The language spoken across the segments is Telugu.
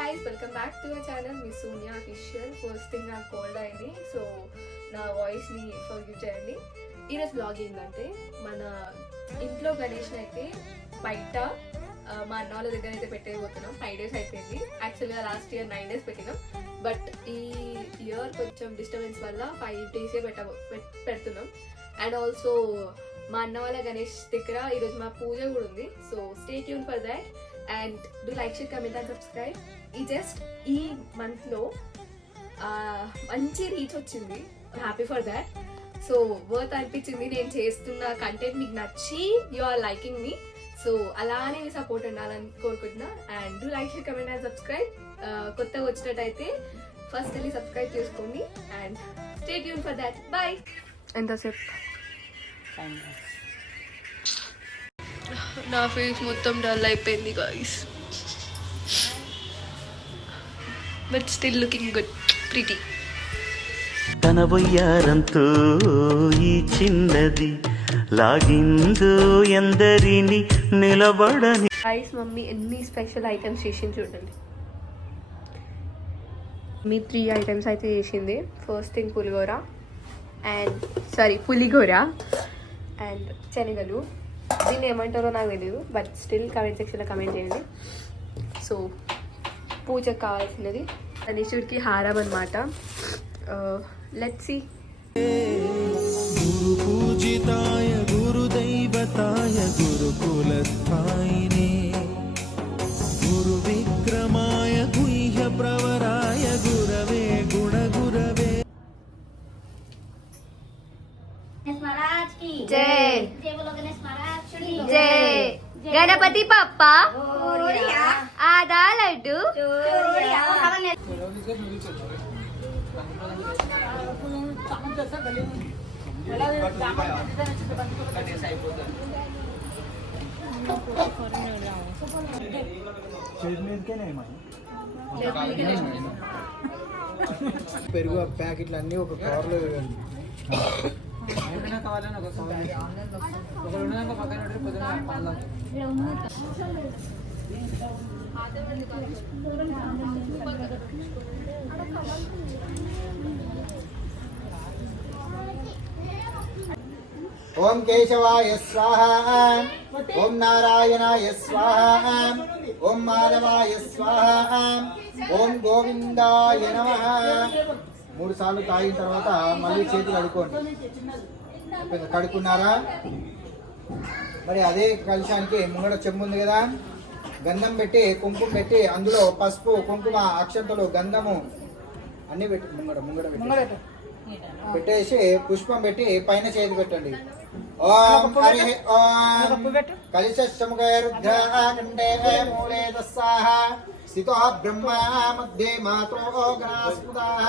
guys, welcome back to our channel Miss Sonia Official. First thing నాకు కోల్డ్ అయింది, సో నా వాయిస్ని ఫర్గివ్ చేయండి. ఈరోజు బ్లాగ్ ఏంటంటే మన ఇంట్లో గణేష్ని అయితే బయట మా అన్న వాళ్ళ దగ్గర అయితే పెట్టేయబోతున్నాం. 5 days అయిపోయింది. యాక్చువల్గా లాస్ట్ ఇయర్ 9 days పెట్టినాం, బట్ ఈ ఇయర్ కొంచెం డిస్టర్బెన్స్ వల్ల 5 days పెడుతున్నాం. అండ్ ఆల్సో మా అన్న వాళ్ళ గణేష్ దగ్గర ఈరోజు మా పూజ కూడా ఉంది. So stay tune for that and do like, share, comment and subscribe. ఈ మంత్లో మంచి రీచ్ వచ్చింది, happy for that. So worth అనిపించింది. నేను చేస్తున్న కంటెంట్ మీకు నచ్చి you are liking me, so అలానే మీ సపోర్ట్ ఉండాలని కోరుకుంటున్నా. And do like, share, comment and subscribe. కొత్తగా వచ్చినట్టయితే ఫస్ట్ వెళ్ళి సబ్స్క్రైబ్ చేసుకోండి and stay tune for that. Bye. ఎంతసేపు నా ఫేస్ మొత్తం డల్ అయిపోయింది guys, but still looking good, pretty. తన బొయ్యారంతో ఈ చిన్నది లాగిందో ఎందరిని నిలబడని. గాయ్స్, మమ్మీ ఎన్ని స్పెషల్ ఐటమ్స్ చేసింది చూడండి. మీ 3 items అయితే చేసింది. ఫస్ట్ థింగ్ పులిహోర అండ్ శనగలు. దీన్ని ఏమంటారో నాకు తెలియదు, బట్ స్టిల్ కమెంట్ సెక్షన్లో కమెంట్ చేయండి. సో పూజకు కావాల్సినది గణేశుడికి హారం అనమాట. Let's see. గురు పూజితాయ గురుదైవతాయ గురుకులస్థాయినే గురు విక్రమాయ గుహ్య ప్రవరాయ గురవే గుణగురవే. జై జై గణపతి పప్ప ఆదా లడ్డు. పెరుగు ప్యాకెట్లు అన్నీ ఒక కవర్లో వేయండి. ఓం కేశవాయ స్వాహ, ఓం నారాయణాయ స్వాహ, ఓం మాధవాయ స్వాహ, ఓం గోవిందాయ నమః. 3 సార్లు తాగిన తర్వాత మళ్ళీ చేతులు కడుక్కోండి. కడుక్కున్నారా? మరి అదే కలశానికి ముంగడ చెంబు ఉంది కదా, గంధం పెట్టి కుంకుమ పెట్టి అందులో పసుపు, కుంకుమ, అక్షంతలు, గంధము అన్నీ పెట్టి ముంగడ పెట్టి పెట్టేసి పుష్పం పెట్టి పైన చేతి పెట్టండి. ఓం హరి ఓం కలిశముఖే రుద్రాఖండే మూలే తస్సాహ స్థితో బ్రహ్మా మధ్యే మాత్రో గణాస్పృతాః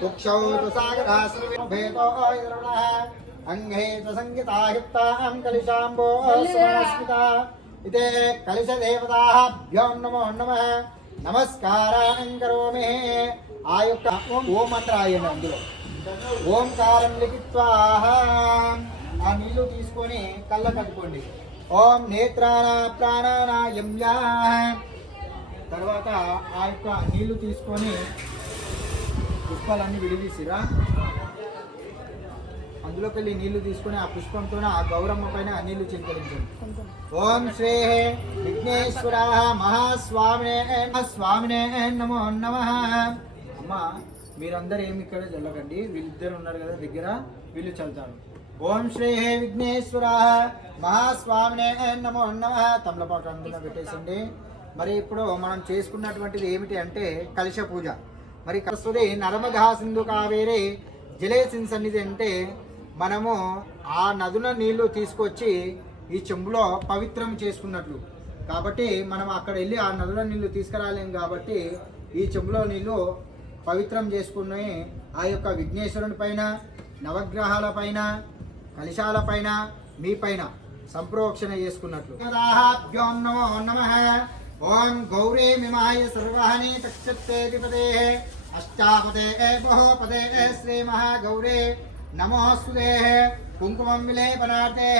కుక్షౌ తు సాగరాశ్రవేతో ఇదరుణః అంగే తు సంగీతాయుక్తాం కలిశాంబో సమస్మితా. ఇతే కలిశ దేవతాభ్యో నమో నమః నమస్కారం కరోమి. ఆ యొక్క ఓం మంత్ర రాయండి. అందులో ఓంకారం లిఖిత్వాహ ఆ నీళ్లు తీసుకొని కళ్ళ కట్టుకోండి. ఓం నేత్రాన ప్రాణానాయమ్యా. తర్వాత ఆ యొక్క నీళ్లు తీసుకొని పుష్పాలన్నీ విడిదీసిరా, అందులోకి వెళ్ళి నీళ్లు తీసుకొని ఆ పుష్పంతో ఆ గౌరమ్మ పైన ఆ నీళ్లు చింతరించండి. ఓం శ్రీ విఘ్నేశ్వర మహాస్వామినే నమో నమః. అమ్మ మీరందరూ ఏమి ఇక్కడ చల్లకండి, వీళ్ళిద్దరు ఉన్నారు కదా దగ్గర, వీళ్ళు చల్లుతారు. ఓం శ్రీ విఘ్నేశ్వర మహాస్వామినే నమో నమః. తమలపాకు అందులో పెట్టేసండి. మరి ఇప్పుడు మనం చేసుకున్నటువంటిది ఏమిటి అంటే కలశ పూజ. మరి కలసది నర్మదా సింధు కావేరి జలేసిన్ సన్నిధి అంటే మనము ఆ నదుల నీళ్లు తీసుకొచ్చి ఈ చెంబులో పవిత్రం చేసుకున్నట్లు. కాబట్టి మనం అక్కడ వెళ్ళి ఆ నదుల నీళ్లు తీసుకురాలేం కాబట్టి ఈ చెంబులో నీళ్లు పవిత్రం చేసుకుని ఆ యొక్క విఘ్నేశ్వరుని పైన, నవగ్రహాల పైన, కలశాల పైన, మీ పైన సంప్రోక్షణ చేసుకున్నట్లు. నమో నమః. ఓం గౌరీ మిమాయ సర్వాణి తక్షత్రేధిపతే అష్టాపదే బహోపదే శ్రీ మహాగౌరీ నమోస్తుతే. కుంకుమం విలేపనార్థే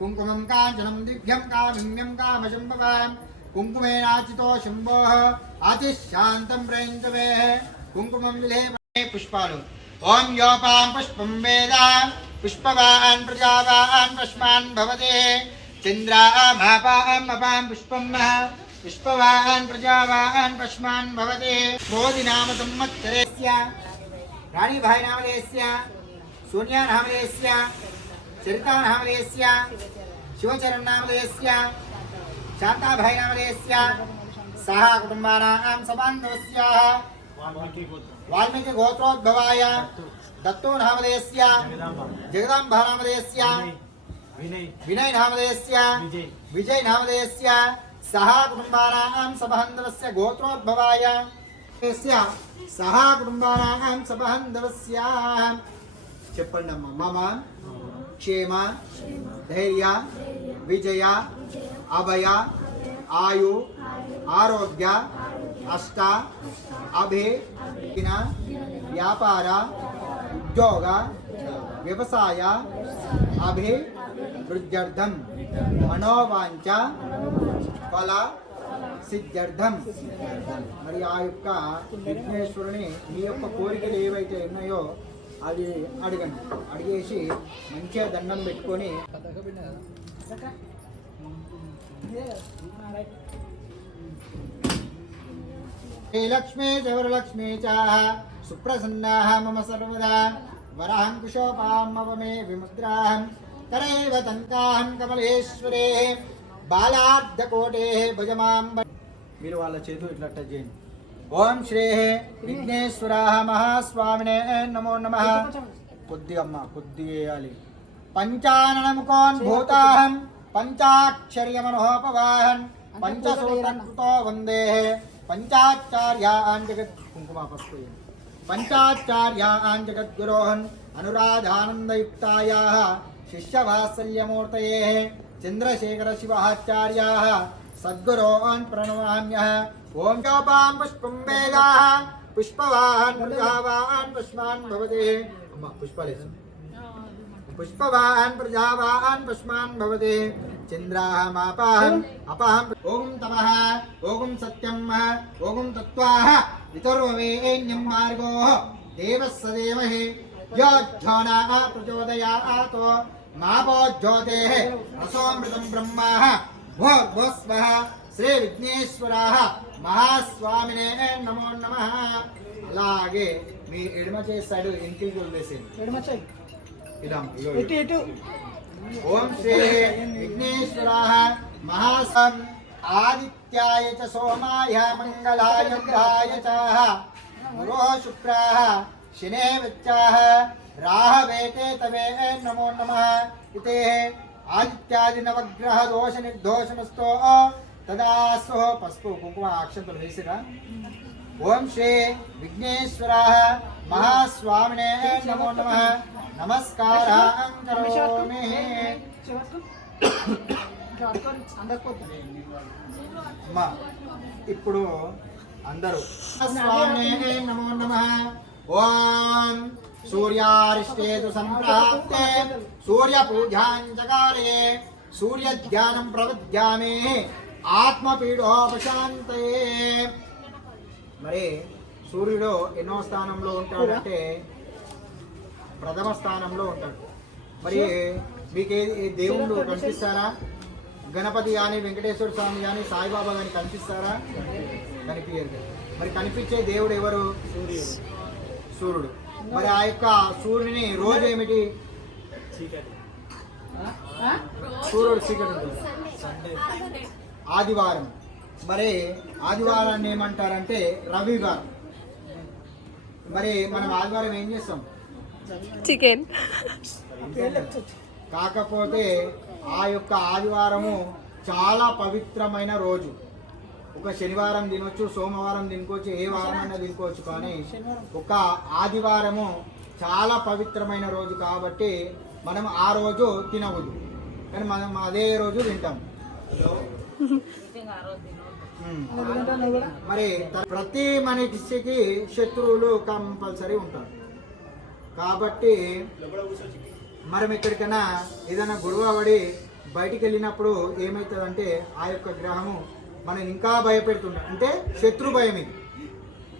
కుంకుమం కాంచనం దివ్యం కామిమ్యం కామశంభవాం కుంకుమేనాచితో శంభో అతిశాంతం ప్రయంతమే కుంకుమం విలేపనే పుష్పాలు ఓం యోపాం పుష్పం వేద పుష్పవాన్ ప్రజావాన్ పుష్మాన్ భవతే చంద్రామాపాం అపాం పుష్పం పుష్పవాన్ ప్రజావాన్ పుష్మాన్ భవతే మోది నామ సంవత్సరేస్య రాణీభాయి నామధేయస్య సోనియా నామధేయస్య చరితా నామధేయస్య శివచరణ్ నామధేయస్య శాంతాభాయి నామధేయస్య సహ కుటుంబానాం సబాంధవస్య వాల్మీకి గోత్రోద్భవాయ దత్తో నామధేయస్య జగదాంబా నామధేయస్య వినయ్ నామధేయస్య విజయ్ నామధేయస్య సహ కుటుంబానాం సబాంధవస్య గోత్రోద్భవాయ సహ కుటుంబానాం సబాంధవస్య చెప్పండి అమ్మ మమ క్షేమ ధైర్య విజయ అభయ ఆయు ఆరోగ్య అష్ట అభిన వ్యాపార ఉద్యోగ వ్యవసాయ అభివృద్ధ్యర్థం మనోవాంఛ ఫల సిద్ధ్యర్థం. మరి ఆ యొక్క విఘ్నేశ్వరుని మీ యొక్క కోరికలు ఏవైతే ఉన్నాయో అది అడగండి. అడిగేసి మంచిగా దండం పెట్టుకొని శ్రీలక్ష్మీ చవరలక్ష్మీ చ సుప్రసన్నా మమ సర్వదా వరాహం కుశోపామవమే విముద్రాహం తరైవ తంకాహం కమలేశ్వరే బాలార్ధకోటే భుజమాంబ. మీరు వాళ్ళ చేతులు ఇట్లా టచ్ చేయండి. ఓం శ్రీ విఘ్నేశ్వర మహాస్వామినే నమో నమః. కొద్దిగా అమ్మ కొద్దిగా వేయాలి. పంచాననముకోన్ భూతాహం పంచాక్షర్యమనోపవాహన్ పంచసూత్రంతో వందే పంచాచార్యాన్ జగత్ కుంకుమ పసుపు పంచాచార్యాన్ జగద్గురోహన్ అనురాధానందయుక్తాయాః శిష్యవాత్సల్యమూర్తయే చంద్రశేఖర శివాచార్యాః సద్గురోన్ ప్రణమామ్యః. ఓం యోపాం పుష్పం వేదాః పుష్పవాన్ ప్రజావాన్ పుష్మాన్ భవతే. అమ్మ పుష్పాలేసు పుష్పవాన్ ప్రజావాన్ పుష్మాన్ భవతే చంద్రామాపాహం అపాహం. ఓం తపః ఓం సత్యం ఓం తత్వాః వితుర్వవేణ్యం మార్గో దేవః సదేమహి యోజ్జోనాః ప్రచోదయాతో మాపో జ్యోతేః రసోమృతం బ్రహ్మ భూర్భువస్వః. శ్రీ విఘ్నేశ్వరాః మహాస్వామినే నమో నమః. అలాగే మీ ఎడమ చేతి సైడ్ ఇంటికి వదిలేసేయండి. ఇలా ఇటు. ఓం శ్రీ విఘ్నేశ్వరాః మహాసం ఆదిత్యాయ చ సోమాయ మంగళాయ బుధాయ చ గురో శుక్రాః శనే విచ్చాః రాహవేతే తవే నమో నమః. ఇతే ఆదిత్యాది నవగ్రహ దోష నిర్దోషమస్తో తదాస్తో పసుపు కుంకుమ అక్షంతలు వేసిరా. ఓం శ్రీ విఘ్నేశ్వరాః మహాస్వామినే నమో నమః. నమస్కారం కరోమి. అమ్మా ఇప్పుడు అందరూ స్వామినే నమో నమః. ఓం సూర్యారిష్టేతు సంప్రాప్తే సూర్య పూజాంచకాలే సూర్య ధ్యానం ప్రవద్యామి ఆత్మపీడోపశాంతయే. మరి సూర్యుడు ఎన్నో స్థానంలో ఉంటాడంటే ప్రథమ స్థానంలో ఉంటాడు. మరి మీకు ఏ దేవుళ్ళు కనిపిస్తారా? గణపతి కానీ వెంకటేశ్వర స్వామి కానీ సాయిబాబా కానీ కనిపిస్తారా? కనిపించదు. మరి కనిపించే దేవుడు ఎవరు? సూర్యుడు. మరి ఆ యొక్క సూర్యుని రోజు ఏమిటి? సూర్యుడు చీకటి ఉంటుంది. ఆదివారం. మరి ఆదివారాన్ని ఏమంటారంటే రవివారం. మరి మనం ఆదివారం ఏం చేస్తాం? చికెన్. కాకపోతే ఆ యొక్క ఆదివారము చాలా పవిత్రమైన రోజు. ఒక శనివారం తినొచ్చు, సోమవారం తినుకోవచ్చు, ఏ వారమైనా తినుకోవచ్చు. కానీ ఒక ఆదివారము చాలా పవిత్రమైన రోజు కాబట్టి మనం ఆ రోజు తినవద్దు, కానీ మనం అదే రోజు తింటాం. మరి ప్రతి మనిషికి శత్రువులు కంపల్సరీ ఉంటారు. కాబట్టి మనం ఎక్కడికైనా ఏదైనా గొడవ పడి బయటికి వెళ్ళినప్పుడు ఏమవుతుందంటే ఆ యొక్క గ్రహము మనం ఇంకా భయపెడుతుంటాం. అంటే శత్రు భయం ఇది.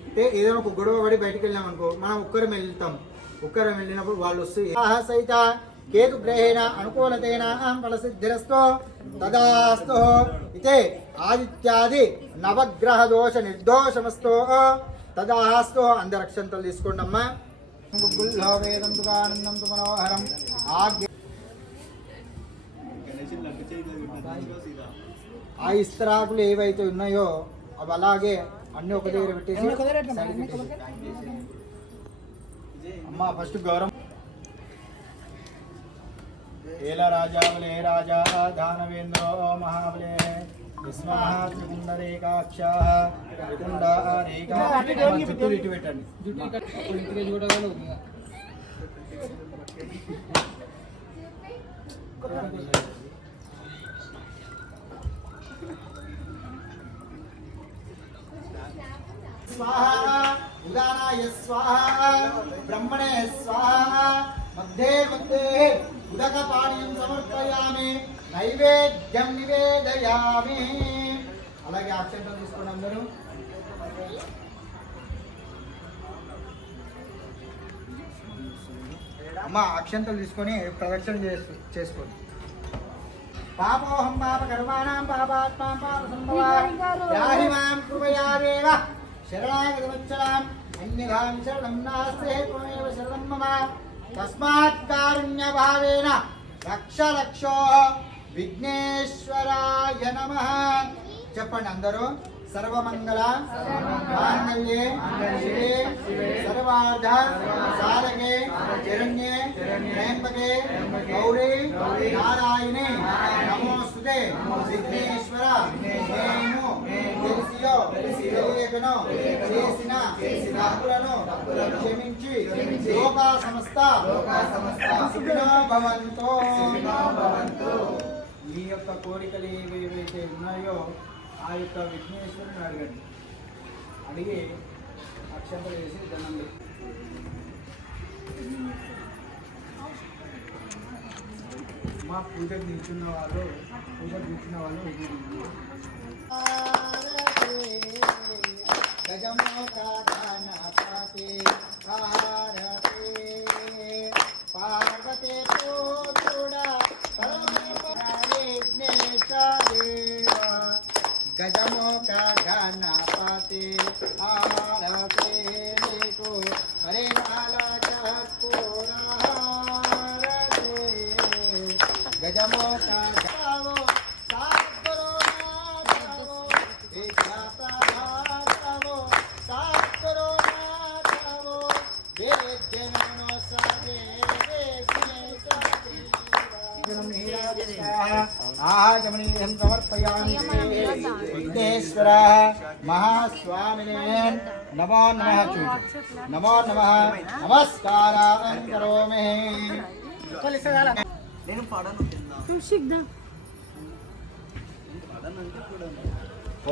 అంటే ఏదైనా ఒక గొడవ పడి బయటకు వెళ్ళాం అనుకో, మనం ఒక్కరం వెళ్తాం. ఒక్కరం వెళ్ళినప్పుడు వాళ్ళు వస్తే సహిత కేతు గ్రహేణ అనుకూలతేన ఫలసిద్ధిరస్తో తదాస్తు ఇతే ఆదిత్యాది నవగ్రహ దోష నిర్దోషమస్తో తదాస్తు. అందరు అక్షంతలు తీసుకోండి అమ్మా. గుగ్గుల్లో వేదం దుకానందం తు మనోహరం ఆజ్ఞ. ఆ ఇస్తరాకులు ఏవైతే ఉన్నాయో అవి అలాగే అన్ని ఒక దగ్గర పెట్టేసి సైడ్కి పెట్టేసి. అమ్మా ఫస్ట్ గౌరవం. ఏల రాజావలే రాజా దానవేంద్రో మహాబలే త్రిపుండరేకాక్ష చుట్టూ ఇటు పెట్టండి. स्वाहा उदानाय स्वाहा ब्रह्मणे स्वाहा मध्ये मध्ये उदकपानीयं समर्पयामि नैवेद्यं निवेदयामि. అలాగే అక్షంతలు తీసుకోండి అందరూ. అమ్మ అక్షంతలు తీసుకొని ప్రదక్షిణ చేసుకోండి. పాపోహం పాప కర్మాణం పాపాత్మాం పాప సంభవామి యాహి మాం కృపయా దేవ శరణాగతవత్సలాం అన్యథాం శరణం నాస్తే త్వమేవ శరణం మమ తస్మాత్ కారుణ్య భావేన రక్ష రక్షో విఘ్నేశ్వరాయ నమః. చెప్పండి అందరూ. సర్వమంగళ మాంగళ్యే శివే సర్వార్థ సాధకే శరణ్యే త్రయంబకే గౌరీ నారాయణే నమోస్తుతే. విఘ్నేశ్వర నేను తెలిసియో తెలియకనో చేసిన తప్పులను క్షమించి లోకా సమస్త సుఖినో భవంతు. మీ యొక్క కోరికలు ఏవైతే ఉన్నాయో ఆ యొక్క విఘ్నేశ్వరుని అడగండి. అడిగి అక్షంతలు వేసి దండం పెట్టి మా పూజకు నిల్చున్న వాళ్ళు గజమోకాధనపతి పార్వతే పుత్రుడా విఘ్నేశ్వరేవ గజమోక గణపతి ఆరతే నీకు హరే కర్పూరహారతే గజమోక గావో సాత్గురు నాథవో ఏకాప్రభావో సాత్గురు నాథవో వేద్యనో సదే ఆజమనీయం సమర్పయామి. విఘ్నేశ్వర మహాస్వామినే నమో నమః. నమో నమః నమస్కారం కరోమి. నేను పాడను.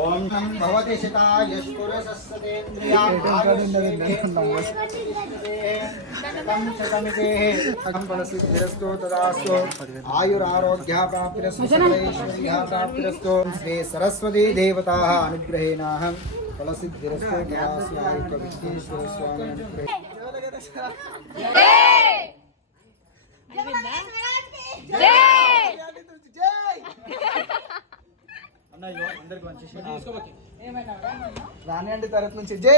ఓం భవతి శతాయుష్పుర సస్సతేంద్రియాస్తు తదాస్తు ఆయురారోగ్య ప్రాప్తిరస్తు సకలైశ్వర్య ప్రాప్తిరస్తు. శ్రీ సరస్వతీ దేవతా అనుగ్రహేణ ఫలసిద్ధిరస్తు. విఘ్నేశ్వర స్వామి అనుగ్రహేణ. అన్నయ్య అందరికి మంచి రాని అంటే తరఫు నుంచి జై.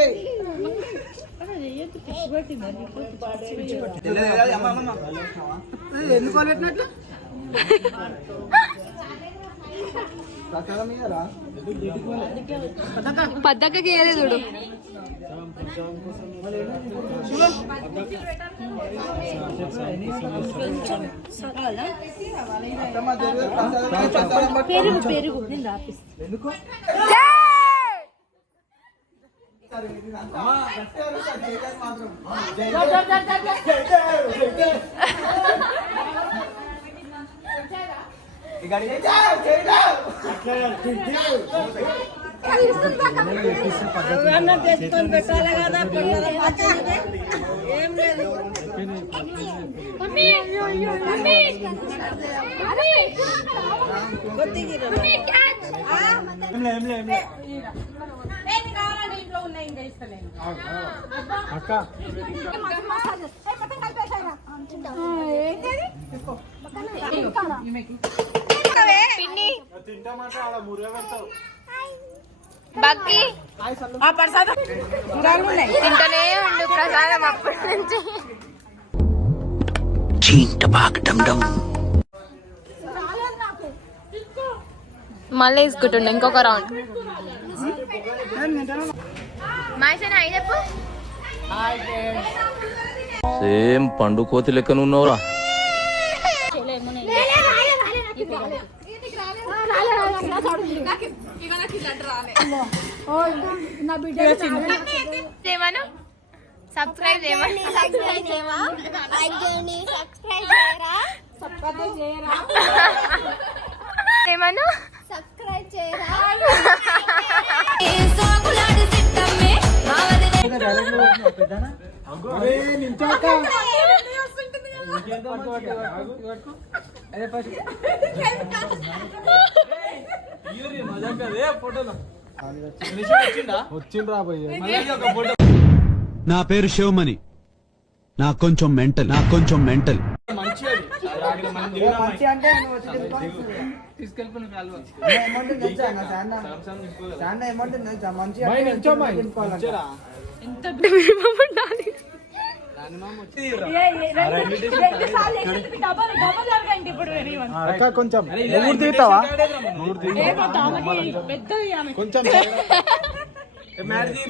ఎందుకు పెట్టినట్లు పద్దకకి ఏదే చూడు. పెరుగు ఎందుకు పెట్టాలి కదా ఏం లేదు. అక్క బగ్గి తింటనే ఉండు ప్రసాదం అప్పటి నుంచి. మళ్ళీ వేసుకుంటుండే ఇంకొక రౌండ్. మాయసన అయి చెప్పు. సేమ్ పండు కోతి లెక్కన ఉన్నావురా. ఏమను సబ్స్క్రైబ్ చేయమని ఏమను సబ్స్క్రైబ్ చేయరా నా పేరు శివమణి. నాకు కొంచెం మెంటల్ మంచి అంటే కొంచెం తీస్తావా కొంచెం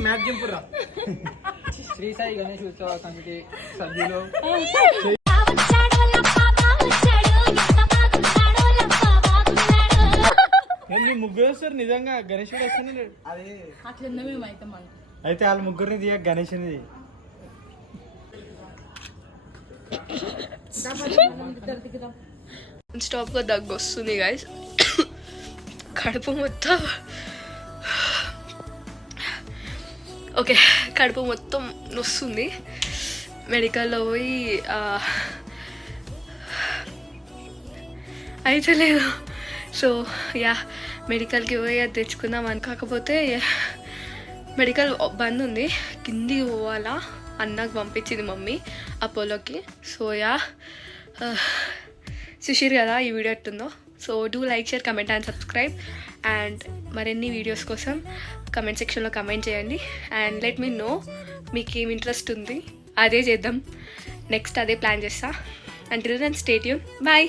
మ్యాచ్ దింపురా. శ్రీ సాయి గణేష్ ఉత్సవ సమితి సభ్యులు ముగ్గురు వస్తారు నిజంగా. గణేశుడు వస్తానే అయితే వాళ్ళ ముగ్గురిని తీయ గణేశుని స్టాప్ గా దగ్గు వస్తుంది గైస్. కడుపు మొత్తం ఓకే, కడుపు మొత్తం నొస్తుంది. మెడికల్లో పోయి అయితే లేదు. సో యా మెడికల్కి పోయి అది తెచ్చుకుందాం అని. కాకపోతే మెడికల్ బంద్ ఉంది, కిందికి పోవాలా. అన్నకు పంపించింది మమ్మీ అపోలోకి. సో యా చూసిరు కదా ఈ వీడియో ఎట్టుందో. So do like, share, comment and subscribe. And మరిన్ని వీడియోస్ కోసం కమెంట్ సెక్షన్లో కమెంట్ చేయండి. అండ్ లెట్ మీ నో మీకు ఏం ఇంట్రెస్ట్ ఉంది, అదే చేద్దాం. నెక్స్ట్ అదే ప్లాన్ చేస్తా. Until then stay tune. Bye.